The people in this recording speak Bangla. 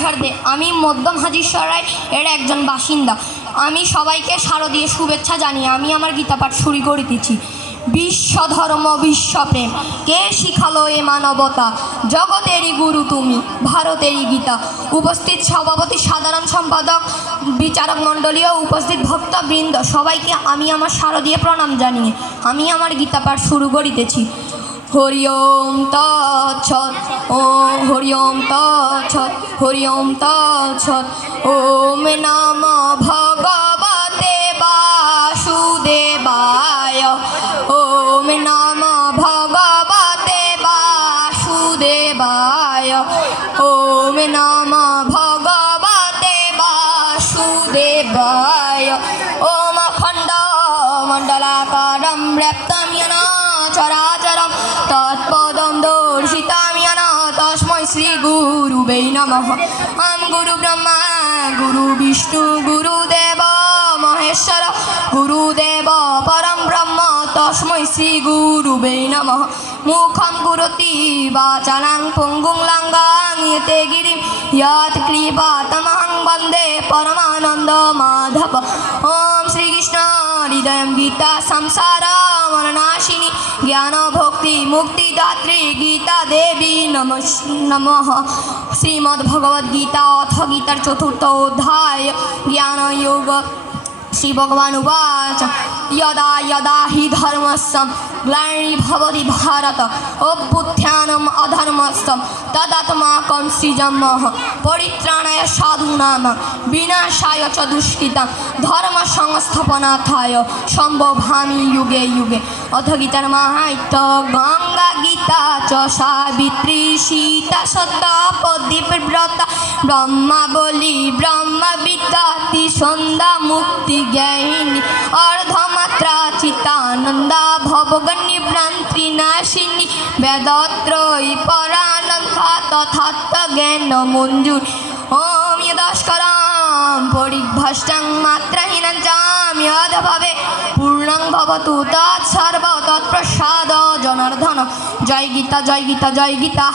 ঝাড়দে। আমি মধ্যম হাজিরসরাই এর একজন বাসিন্দা। আমি সবাইকে শারদীয় শুভেচ্ছা জানিয়ে আমি আমার গীতাপাঠ শুরু করিতেছি। বিশ্বধর্ম বিশ্বপ্রেম কে শিখালো এ মানবতা, জগতেরই গুরু তুমি, ভারতেরই গীতা। উপস্থিত সভাপতি, সাধারণ সম্পাদক, বিচারক মণ্ডলী ও উপস্থিত ভক্তবৃন্দ, সবাইকে আমি আমার শারদীয় প্রণাম জানিয়ে আমি আমার গীতাপাঠ শুরু করিতেছি। হরি ওম তৎসৎ, ও হরি ওম তৎসৎ, হরি ওম তৎসৎ। ওম নমঃ ভগবতে বাসুদেবায়, ওম নমঃ ভগবতে বাসুদেবায়, ওম নমঃ ভগবতে বাসুদেবায়। ওম অখণ্ড মণ্ডলাকারম ব্যক্তম येन চরাচরম তৎপদম দর্শিতাম येन তস্मै শ্রী গুরুবে নমঃ। ওম গুরু ব্রহ্মা গুরু বিষ্ণু গুরুদেব মহেশ্বর গুরুদেব পরম ব্রহ্ম তস্मै শ্রী গুরুবে নমঃ। মুখম গুরুতি বাচালাং পঙ্গুং লঙ্ঘয়তে গিরিম যৎ কৃপাতমহং বন্দে পরমানন্দ মাধব। ওম শ্রীকৃষ্ণ হৃদয়ং গীতা সংসার মরণাশিনী জ্ঞান ভক্তি মুক্তিদাত্রী গীতা দেবী নমঃ। শ্রীমদ্ভগবদ্গীতা অথ গীতার চতুর্থ অধ্যায় জ্ঞানযোগ। শ্রী ভগবান উবাচ यदा यदा हि धर्मस्य ग्लानिर्भवति भारत अभ्युत्थानम् अधर्मस्य तदात्मानं सृजामः परित्राणाय साधूनां विनाशाय च दुष्कृतां धर्म संस्थापनार्थाय सम्भवामि युगे युगे। अथ गीतार माहात्म्य। गंगा गीता च सावित्री सीता सत्यवती व्रता ब्रह्मावली ब्रह्मविद्या सन्ध्या मुक्ति ज्ञानिनी अर्धमात्रा चित्तानन्दा भवगण्य भ्रान्ति नाशिनी वेदत्रयी परानन्दा तथात्म ज्ञान मञ्जूर। ओम यदस्करं परिभ्रष्टं मात्राहीनं चां यद्भवे पूर्णं भवतु तत्सर्व तत्प्रसाद जनार्दन। जय गीता जय गीता जय गीता।